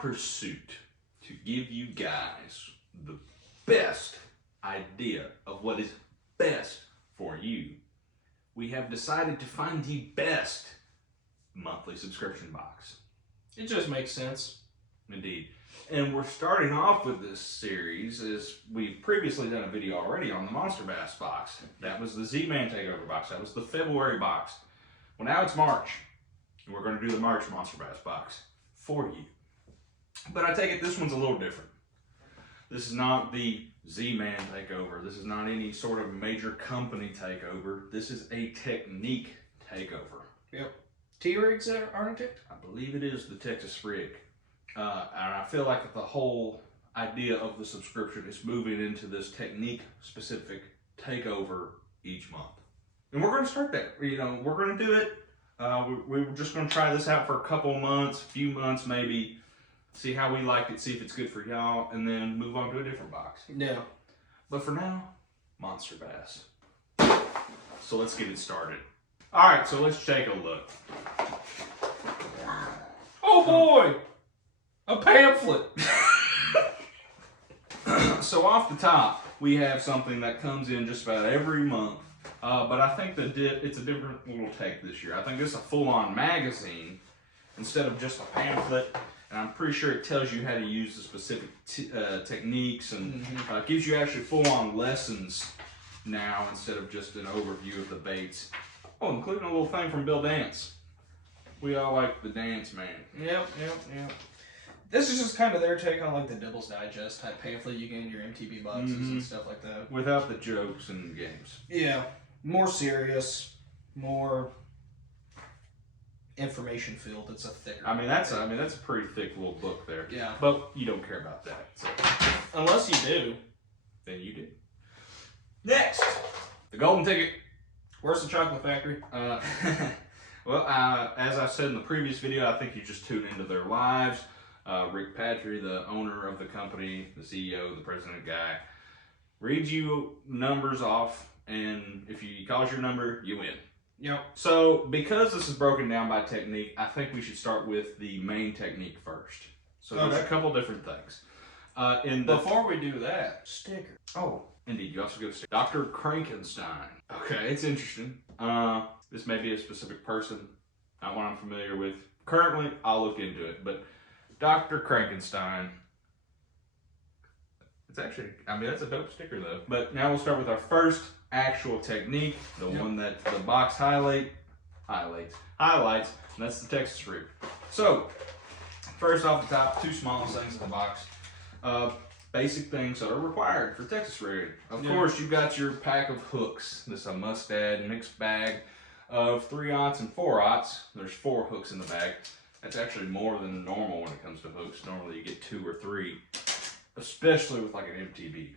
pursuit to give you guys the best idea of what is best for you, we have decided to find the best monthly subscription box. It just makes sense. Indeed. And we're starting off with this series as we've previously done a video already on the Monsterbass box. That was the Z-Man Takeover box. That was the February box. Well, now it's March, and we're going to do the March Monsterbass box for you. But I take it this one's a little different. This is not the Z-Man takeover. This is not any sort of major company takeover. This is a technique takeover. Yep. T-rigs, aren't it? I believe it is the Texas rig. And I feel like the whole idea of the subscription is moving into this technique-specific takeover each month. And we're going to start that. You know, we're going to do it. We're just going to try this out for a couple of months, few months maybe, see how we like it, see if it's good for y'all, and then move on to a different box. Yeah. But for now, Monsterbass. So let's get it started. All right, so let's take a look. Oh boy! A pamphlet! So off the top, we have something that comes in just about every month. But I think it's a different little take this year. I think this is a full-on magazine instead of just a pamphlet. And I'm pretty sure it tells you how to use the specific techniques and gives you actually full-on lessons now instead of just an overview of the baits. Oh, including a little thing from Bill Dance. We all like the Dance Man. Yep. This is just kind of their take on like the Devil's Digest type pamphlet you get in your MTB boxes and stuff like that. Without the jokes and games. Yeah. More serious, more information filled. It's a thicker. I mean that's a pretty thick little book there. Yeah. But you don't care about that. So. Unless you do. Then you do. Next, the golden ticket. Where's the chocolate factory? Well, as I said in the previous video, I think you just tuned into their lives. Rick Patry, the owner of the company, the CEO, the president guy, reads you numbers off, and if he calls your number, you win. Yep. So, because this is broken down by technique, I think we should start with the main technique first. So, there's a couple different things. Before we do that, sticker. Oh, indeed, you also get a sticker. Dr. Krankenstein. Okay, it's interesting. This may be a specific person, not one I'm familiar with. Currently, I'll look into it, but Dr. Krankenstein. It's actually, that's a dope sticker though. But now we'll start with our first actual technique, the one that the box highlights, and that's the Texas rig. So, first off the top, two smallest things in the box. Basic things that are required for Texas rigging. Of course, you've got your pack of hooks. This is a must-add mixed bag of 3/0 and 4/0. There's 4 hooks in the bag. That's actually more than normal when it comes to hooks. Normally you get 2 or 3, especially with like an MTB.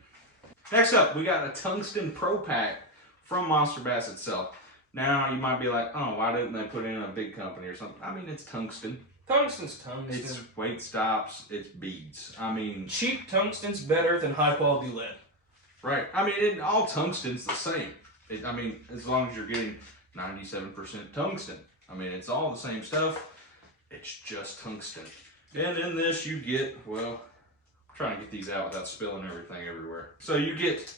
Next up, we got a Tungsten Pro Pack from Monsterbass itself. Now you might be like, oh, why didn't they put in a big company or something? I mean, it's tungsten. Tungsten's tungsten. It's weight stops, it's beads. I mean, cheap tungsten's better than high quality lead. Right. I mean, all tungsten's the same. As long as you're getting 97% tungsten. I mean, it's all the same stuff. It's just tungsten. And in this you get, well, I'm trying to get these out without spilling everything everywhere. So you get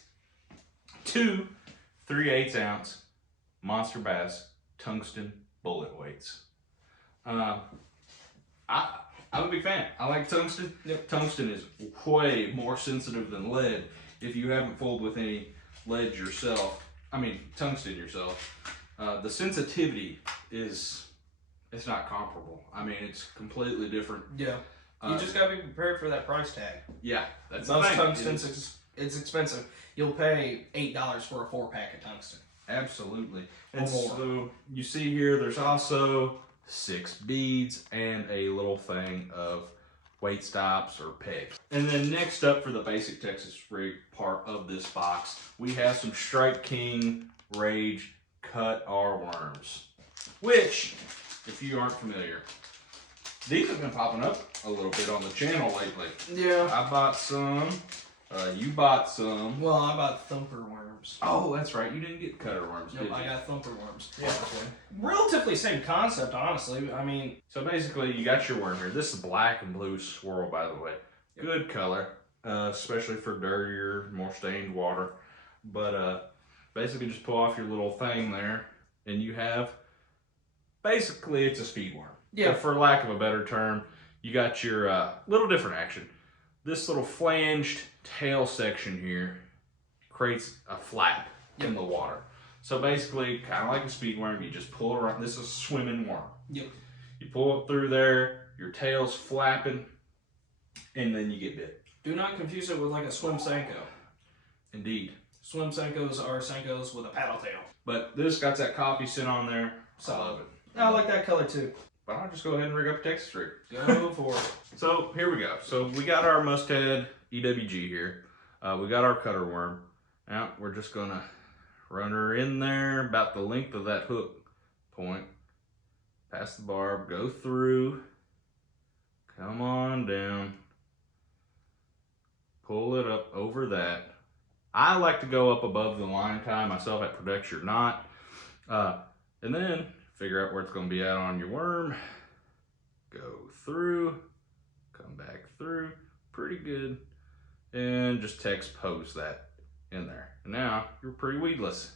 2 3/8 ounce Monsterbass tungsten bullet weights. I'm a big fan. I like tungsten. Yep. Tungsten is way more sensitive than lead. If you haven't fooled with any lead yourself, tungsten yourself, the sensitivity it's not comparable. I mean, it's completely different. Yeah. You just gotta be prepared for that price tag. Yeah, that's the thing. Tungsten, it's expensive. You'll pay $8 for a 4-pack of tungsten. Absolutely. And so you see here, there's also 6 beads and a little thing of weight stops or pegs. And then next up for the basic Texas rig part of this box, we have some Strike King Rage Cut R worms, which, if you aren't familiar, these have been popping up a little bit on the channel lately. Yeah. I bought some You bought some. Well, I bought thumper worms. Oh, that's right. You didn't get cutter worms, Nope, did you? I got thumper worms. Yeah. Okay. Relatively same concept, honestly. I mean, so basically, you got your worm here. This is black and blue swirl, by the way. Good color, especially for dirtier, more stained water. But basically, just pull off your little thing there, and you have basically it's a speed worm. Yeah. But for lack of a better term, you got your little different action. This little flanged tail section here creates a flap in the water. So basically, kind of like a speed worm, you just pull it around. This is a swimming worm. Yep. You pull it through there, your tail's flapping, and then you get bit. Do not confuse it with like a swim Senko. Indeed. Swim Senkos are Senkos with a paddle tail. But this got that coffee scent on there. I love it. I like that color too. But I'll just go ahead and rig up a Texas rig. Go for it. So here we go. So we got our Musthead EWG here. We got our cutter worm. Now we're just gonna run her in there about the length of that hook point. Pass the barb, go through, come on down, pull it up over that. I like to go up above the line tie myself at Protect Your Knot. And then figure out where it's going to be at on your worm. Go through, come back through, pretty good. And just text pose that in there. And now you're pretty weedless.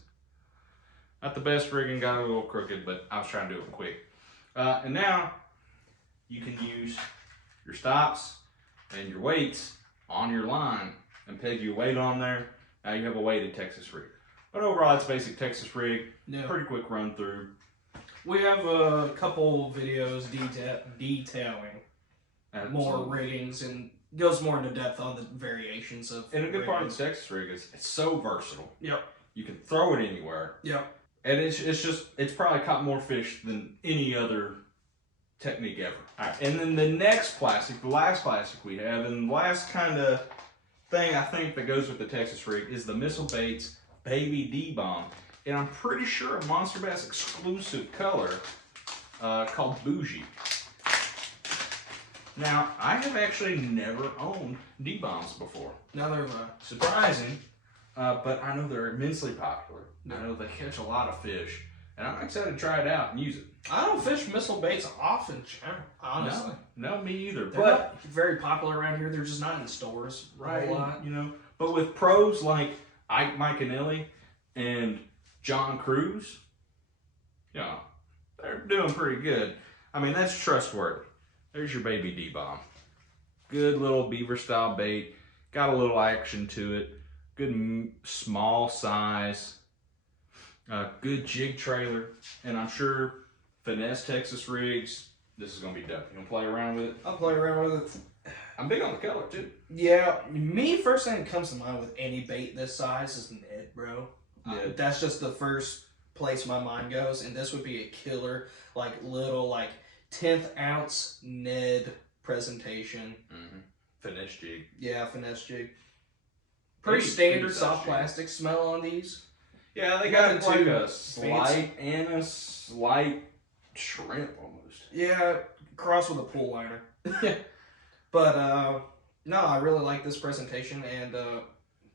Not the best rigging, got a little crooked, but I was trying to do it quick. And now you can use your stops and your weights on your line and peg your weight on there. Now you have a weighted Texas rig. But overall, it's basic Texas rig. Yeah. Pretty quick run through. We have a couple videos detailing more riggings and goes more into depth on the variations of. And a good part of the Texas rig is it's so versatile. Yep. You can throw it anywhere. Yep. And it's probably caught more fish than any other technique ever. All right, and then the next plastic, the last plastic we have, and the last kind of thing I think that goes with the Texas rig is the Missile Baits Baby D-Bomb. And I'm pretty sure a Monsterbass exclusive color called Bougie. Now, I have actually never owned D-Bombs before. Neither have I. Surprising, but I know they're immensely popular. I know they catch a lot of fish, and I'm excited to try it out and use it. I don't fish missile baits often, honestly. No, me either. They're not very popular around here. They're just not in stores a lot. You know. But with pros like Mike Anelli and John Cruz, you know, they're doing pretty good. I mean, that's trustworthy. There's your baby D-Bomb. Good little beaver style bait. Got a little action to it. Good small size. Good jig trailer. And I'm sure finesse Texas rigs, this is going to be dope. You going to play around with it? I'll play around with it. I'm big on the color too. Yeah, me, first thing that comes to mind with any bait this size is Ned, bro. Yeah. That's just the first place my mind goes, and this would be a killer, like little, like 10th ounce Ned presentation. Mm-hmm. Finesse jig. Yeah, finesse jig. Pretty standard soft plastic smell on these. Yeah, they got like a slight and a slight shrimp almost. Yeah, cross with a pool liner. But no, I really like this presentation, and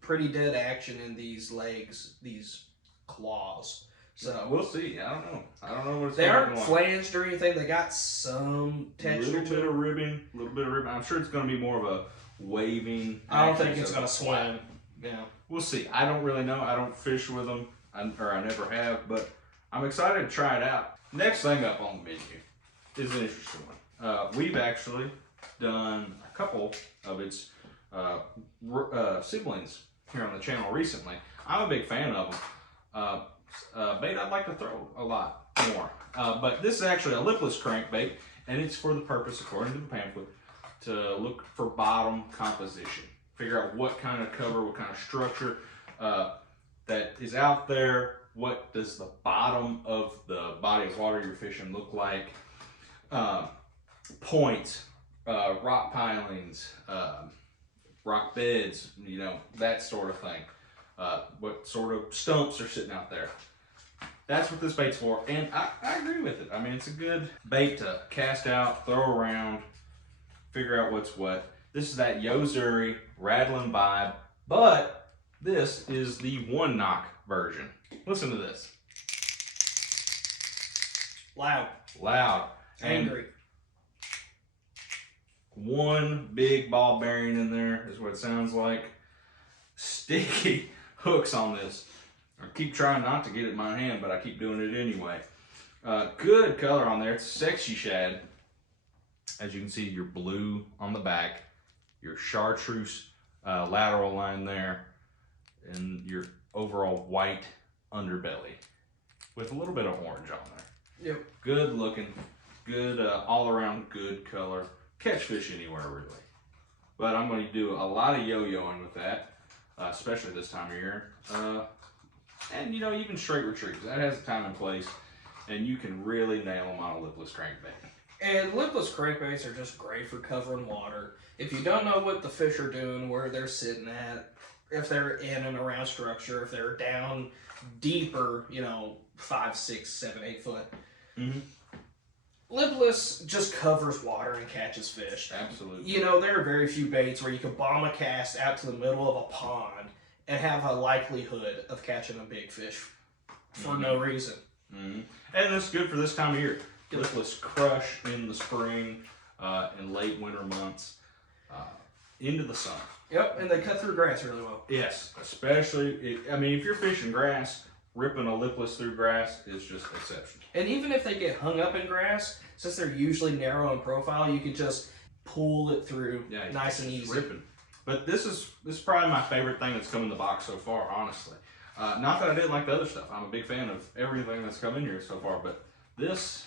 pretty dead action in these legs, these claws. So we'll see. I don't know. I don't know what it's they going to aren't be like. flanged or anything. They got some texture. A little bit of ribbing. I'm sure it's going to be more of a waving. I don't think it's going to swim. Yeah. We'll see. I don't really know. I don't fish with them, or I never have, but I'm excited to try it out. Next thing up on the menu is an interesting one. We've actually done a couple of its siblings here on the channel recently. I'm a big fan of them. Bait I'd like to throw a lot more. But this is actually a lipless crankbait, and it's for the purpose, according to the pamphlet, to look for bottom composition. Figure out what kind of cover, what kind of structure that is out there. What does the bottom of the body of water you're fishing look like? Points, rock pilings, rock beds, you know, that sort of thing. What sort of stumps are sitting out there. That's what this bait's for, and I agree with it. I mean, it's a good bait to cast out, throw around, figure out what's what. This is that Yozuri Rattling Vibe But this is the one knock version. Listen to this. Loud. Loud. Angry. One big ball bearing in there is what it sounds like. Sticky hooks on this. I keep trying not to get it in my hand, but I keep doing it anyway. Good color on there. It's sexy shad. As you can see, your blue on the back, your chartreuse lateral line there, and your overall white underbelly with a little bit of orange on there. Yep. Good looking, good all around good color. Catch fish anywhere really. But I'm going to do a lot of yo-yoing with that, especially this time of year. And you know, even straight retrieves, that has a time and place, and you can really nail them on a lipless crankbait. And lipless crankbaits are just great for covering water. If you don't know what the fish are doing, where they're sitting at, if they're in and around structure, if they're down deeper, you know, 5, 6, 7, 8 foot. Mm-hmm. Lipless just covers water and catches fish. Absolutely. You know, there are very few baits where you can bomb a cast out to the middle of a pond and have a likelihood of catching a big fish for no reason. Mm-hmm. And that's good for this time of year. Lipless crush in the spring and late winter months into the summer. Yep, and they cut through grass really well. Yes, especially, I mean, if you're fishing grass, ripping a lipless through grass is just exceptional. And even if they get hung up in grass, since they're usually narrow in profile, you can just pull it through nice and easy. Ripping. But this is probably my favorite thing that's come in the box so far, honestly. Not that I didn't like the other stuff. I'm a big fan of everything that's come in here so far, but this,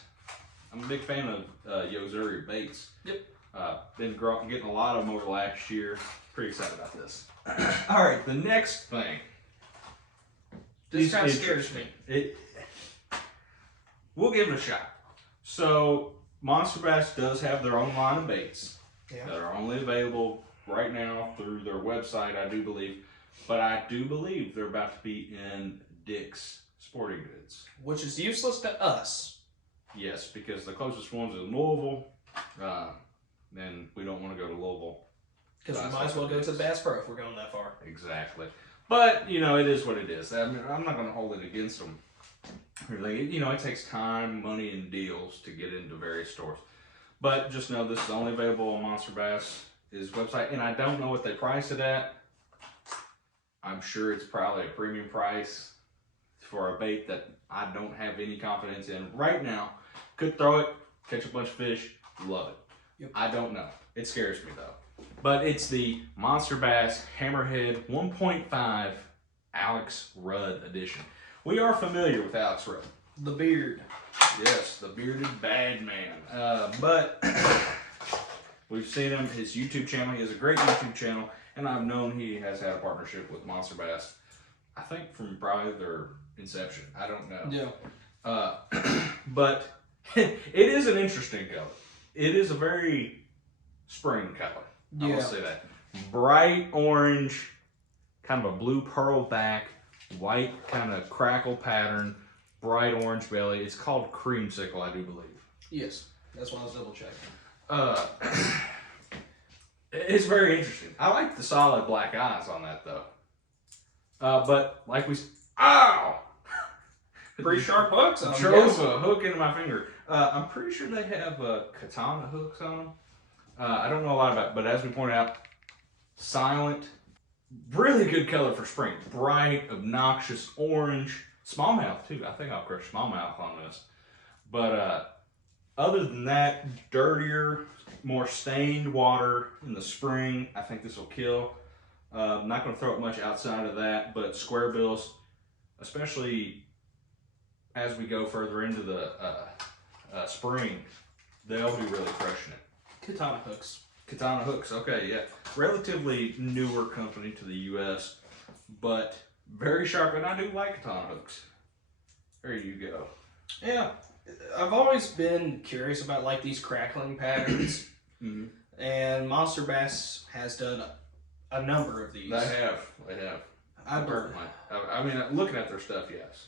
I'm a big fan of Yo-Zuri baits. Yep. Been getting a lot of them over the last year. Pretty excited about this. All right, the next thing. This kind of scares me. We'll give it a shot. So, Monsterbass does have their own line of baits that are only available right now through their website, I do believe. But I do believe they're about to be in Dick's Sporting Goods. Which is useless to us. Yes, because the closest one's in Louisville. And we don't want to go to Louisville. Because we might as well go to the Bass Pro if we're going that far. Exactly. But, you know, it is what it is. I mean, I'm not going to hold it against them. You know, it takes time, money, and deals to get into various stores. But just know this is only available on Monsterbass' website. And I don't know what they price it at. I'm sure it's probably a premium price for a bait that I don't have any confidence in right now. Could throw it, catch a bunch of fish, love it. Yep. I don't know. It scares me though. But it's the Monsterbass Hammerhead 1.5 Alex Rudd edition. We are familiar with Alex Rudd. The beard. Yes, the bearded bad man. But we've seen him, his YouTube channel. He has a great YouTube channel. And I've known he has had a partnership with Monsterbass, I think from probably their inception. I don't know. Yeah. But it is an interesting color. It is a very spring color. I will say that. Bright orange, kind of a blue pearl back, white kind of crackle pattern, bright orange belly. It's called creamsicle, I do believe. Yes, that's why I was double checking. It's very interesting. I like the solid black eyes on that though. But like ow! Pretty sharp hooks on them. Drove a hook into my finger. I'm pretty sure they have katana hooks on them. I don't know a lot about it, but as we pointed out, silent, really good color for spring. Bright, obnoxious orange. Smallmouth too. I think I'll crush smallmouth on this. But other than that, dirtier, more stained water in the spring. I think this will kill. I'm not going to throw it much outside of that, but square bills, especially as we go further into the spring, they'll be really crushing it. Katana hooks. Katana hooks, okay, yeah. Relatively newer company to the U.S., but very sharp, and I do like katana hooks. There you go. Yeah, I've always been curious about like these crackling patterns, Mm-hmm. and Monsterbass has done a number of these. They have. I mean, looking at their stuff, yes.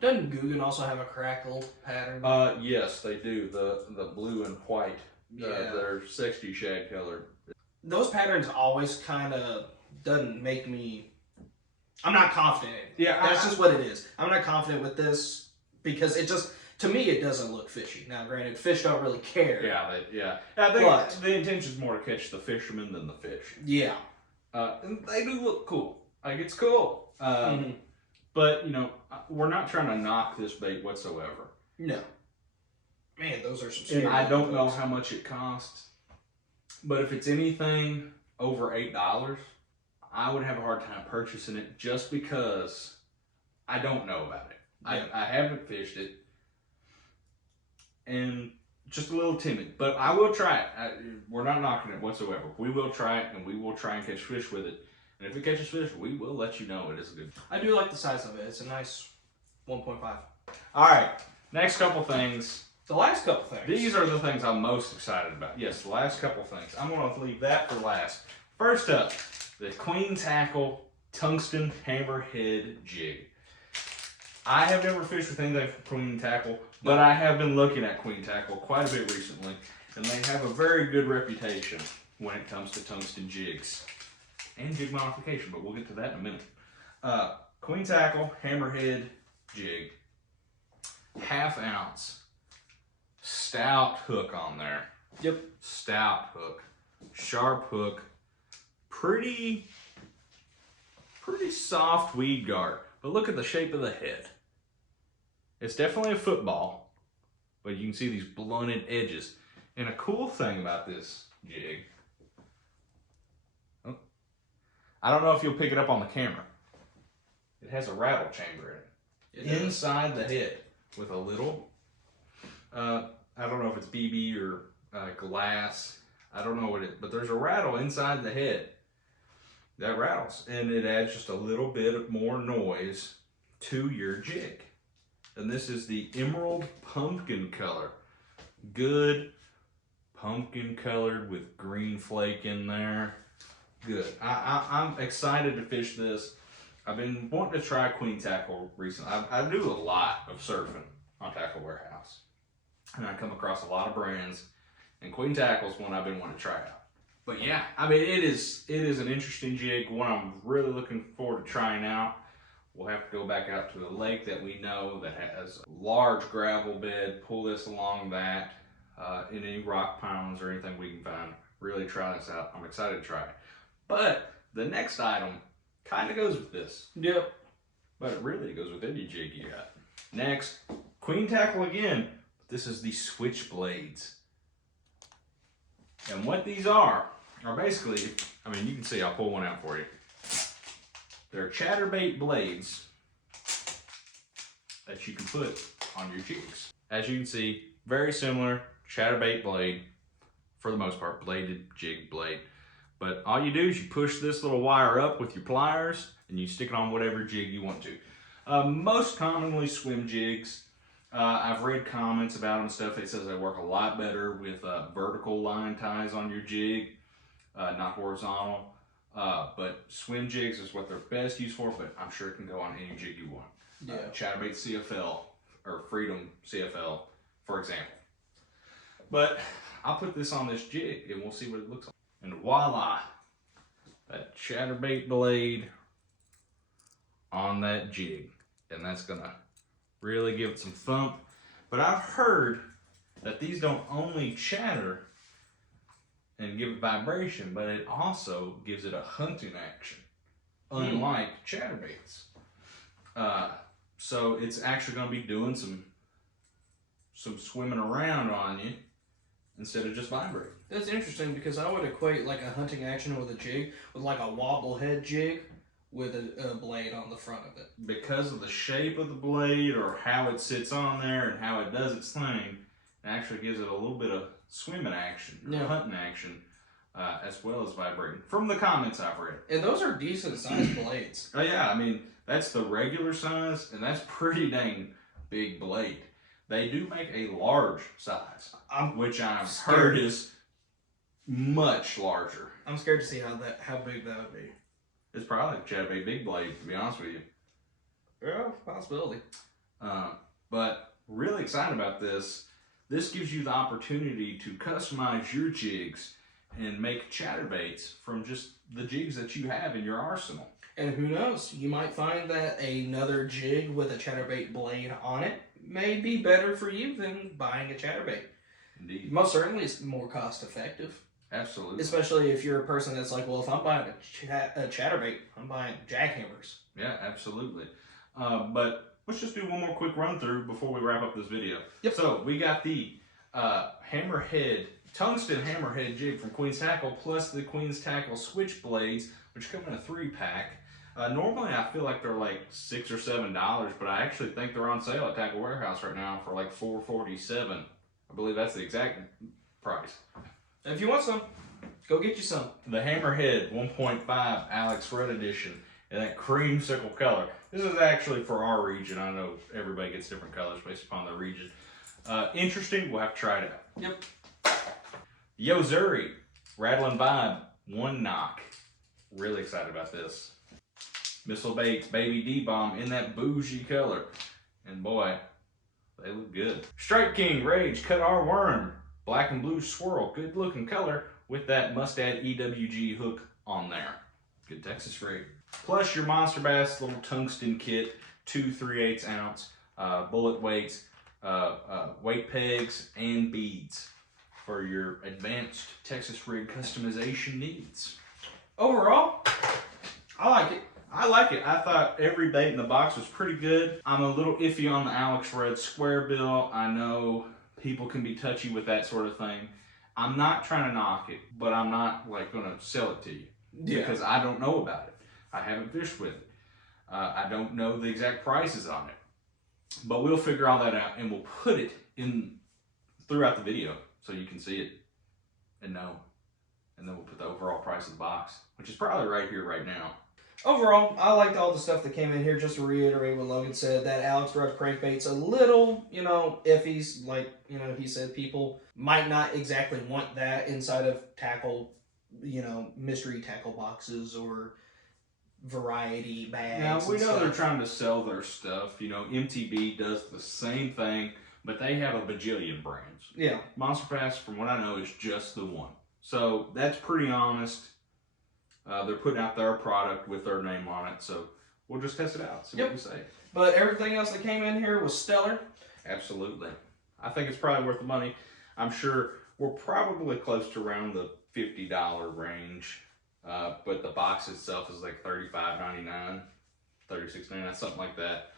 Doesn't Guggen also have a crackle pattern? Yes, they do. The blue and white. Yeah. They're 60 shade color. Those patterns always kind of doesn't make me. I'm not confident in it. Yeah, That's just what it is. I'm not confident with this because it just, to me, it doesn't look fishy. Now, granted, fish don't really care. Yeah. I think the intention is more to catch the fisherman than the fish. Yeah. And they do look cool. Like, it's cool. But, you know, we're not trying to knock this bait whatsoever. No. Man, those are some scary. And I don't know how much it costs. But if it's anything over $8, I would have a hard time purchasing it just because I don't know about it. Yeah. I haven't fished it. And just a little timid. But I will try it. We're not knocking it whatsoever. We will try it, and we will try and catch fish with it. And if it catches fish, we will let you know it is good. I do like the size of it. It's a nice 1.5. All right. Next couple things. The last couple things. These are the things I'm most excited about. Yes, the last couple things. I'm going to leave that for last. First up, the Queen Tackle Tungsten Hammerhead Jig. I have never fished with anything from Queen Tackle, but I have been looking at Queen Tackle quite a bit recently, and they have a very good reputation when it comes to tungsten jigs and jig modification, but we'll get to that in a minute. Queen Tackle Hammerhead Jig, 1/2 ounce, stout hook on there. Yep. Stout hook, sharp hook, pretty soft weed guard, but look at the shape of the head. It's definitely a football, but you can see these blunted edges. And a cool thing about this jig, I don't know if you'll pick it up on the camera. It has a rattle chamber in it. Inside the head with a little, I don't know if it's BB or glass. I don't know what it, but there's a rattle inside the head that rattles, and it adds just a little bit more noise to your jig. And this is the Emerald Pumpkin color. Good pumpkin colored with green flake in there. Good. I'm excited to fish this. I've been wanting to try Queen Tackle recently. I do a lot of surfing on Tackle Warehouse, and I come across a lot of brands, and Queen Tackle is one I've been wanting to try out. But yeah, I mean, it is an interesting jig, one I'm really looking forward to trying out. We'll have to go back out to a lake that we know that has a large gravel bed, pull this along that, in any rock piles or anything we can find. Really try this out. I'm excited to try it. But the next item kind of goes with this. Yep. But it really goes with any jig you got. Next, Queen Tackle again. This is the switchblades. And what these are basically, I mean, you can see, I'll pull one out for you. They're chatterbait blades that you can put on your jigs. As you can see, very similar chatterbait blade, for the most part, bladed jig blade. But all you do is you push this little wire up with your pliers and you stick it on whatever jig you want to. Most commonly swim jigs. I've read comments about them and stuff. It says they work a lot better with vertical line ties on your jig, not horizontal. But swim jigs is what they're best used for, but I'm sure it can go on any jig you want. Yeah. Chatterbait CFL or Freedom CFL, for example. But I'll put this on this jig and we'll see what it looks like. And voila, that chatterbait blade on that jig. And that's gonna really give it some thump. But I've heard that these don't only chatter and give it vibration, but it also gives it a hunting action, unlike chatterbaits. So it's actually going to be doing some swimming around on you instead of just vibrating. That's interesting because I would equate like a hunting action with a jig with like a wobble head jig with a blade on the front of it. Because of the shape of the blade or how it sits on there and how it does its thing, it actually gives it a little bit of swimming action, hunting action, as well as vibrating, from the comments I've read. And those are decent sized blades. Oh yeah, I mean, that's the regular size, and that's pretty dang big blade. They do make a large size, which I've heard is much larger. I'm scared to see how big that would be. It's probably a chatterbait big blade, to be honest with you. Yeah, possibility. But really excited about this. This gives you the opportunity to customize your jigs and make chatterbaits from just the jigs that you have in your arsenal. And who knows, you might find that another jig with a chatterbait blade on it may be better for you than buying a chatterbait. Indeed. Most certainly it's more cost effective. Absolutely. Especially if you're a person that's like, well, if I'm buying a chatterbait, I'm buying jackhammers. Yeah, absolutely. But let's just do one more quick run through before we wrap up this video. Yep. So we got the Hammerhead, Tungsten Hammerhead jig from Queen's Tackle, plus the Queen's Tackle switchblades, which come in a 3-pack. Normally I feel like they're like $6 or $7, but I actually think they're on sale at Tackle Warehouse right now for like $4.47. I believe that's the exact price. If you want some, go get you some. The Hammerhead 1.5 Alex Red Edition in that creamsicle color. This is actually for our region. I know everybody gets different colors based upon their region. Interesting, we'll have to try it out. Yep. Yozuri Rattling Vibe 1 knock. Really excited about this. Missile Baits Baby D-Bomb in that bougie color. And boy, they look good. Strike King Rage Cut Our Worm. Black and blue swirl. Good looking color with that Mustad EWG hook on there. Good Texas rig. Plus your Monsterbass little tungsten kit. 2 3/8 ounce bullet weights, weight pegs, and beads for your advanced Texas rig customization needs. Overall, I like it. I like it. I thought every bait in the box was pretty good. I'm a little iffy on the Alex Red square bill. I know people can be touchy with that sort of thing. I'm not trying to knock it, but I'm not like going to sell it to you because I don't know about it. I haven't fished with it. I don't know the exact prices on it, but we'll figure all that out and we'll put it in throughout the video so you can see it and know. And then we'll put the overall price of the box, which is probably right here, right now. Overall, I liked all the stuff that came in here. Just to reiterate what Logan said, that Alex Red crankbait's a little, iffy. Like, he said people might not exactly want that inside of tackle, mystery tackle boxes or variety bags. Now, we know they're trying to sell their stuff. MTB does the same thing, but they have a bajillion brands. Yeah. Monsterbass, from what I know, is just the one. So that's pretty honest. They're putting out their product with their name on it, so we'll just test it out, see what we say. But everything else that came in here was stellar. Absolutely. I think it's probably worth the money. I'm sure we're probably close to around the $50 range, but the box itself is like $35.99, $36.99, something like that.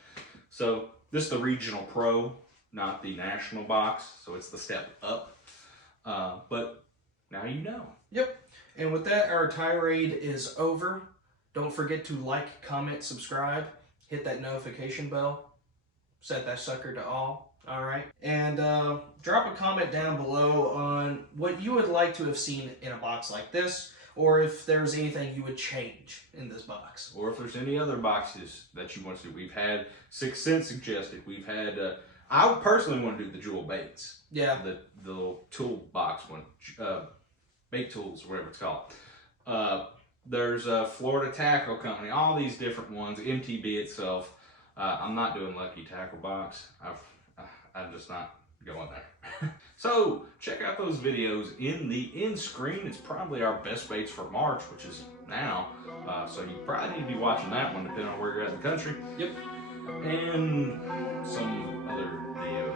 So this is the Regional Pro, not the National box, so it's the step up. But now you know. Yep. And with that, our tirade is over. Don't forget to like, comment, subscribe, hit that notification bell, set that sucker to all right? And drop a comment down below on what you would like to have seen in a box like this, or if there's anything you would change in this box. Or if there's any other boxes that you want to do. We've had 6 Cents suggested. We've had, I personally want to do the jewel baits. Yeah. The little toolbox one. Bait tools, whatever it's called. There's a Florida Tackle Company, all these different ones, MTB itself. I'm not doing Lucky Tackle Box. I'm just not going there. So check out those videos in the end screen. It's probably our best baits for March, which is now. So you probably need to be watching that one, depending on where you're at in the country. Yep. And some other video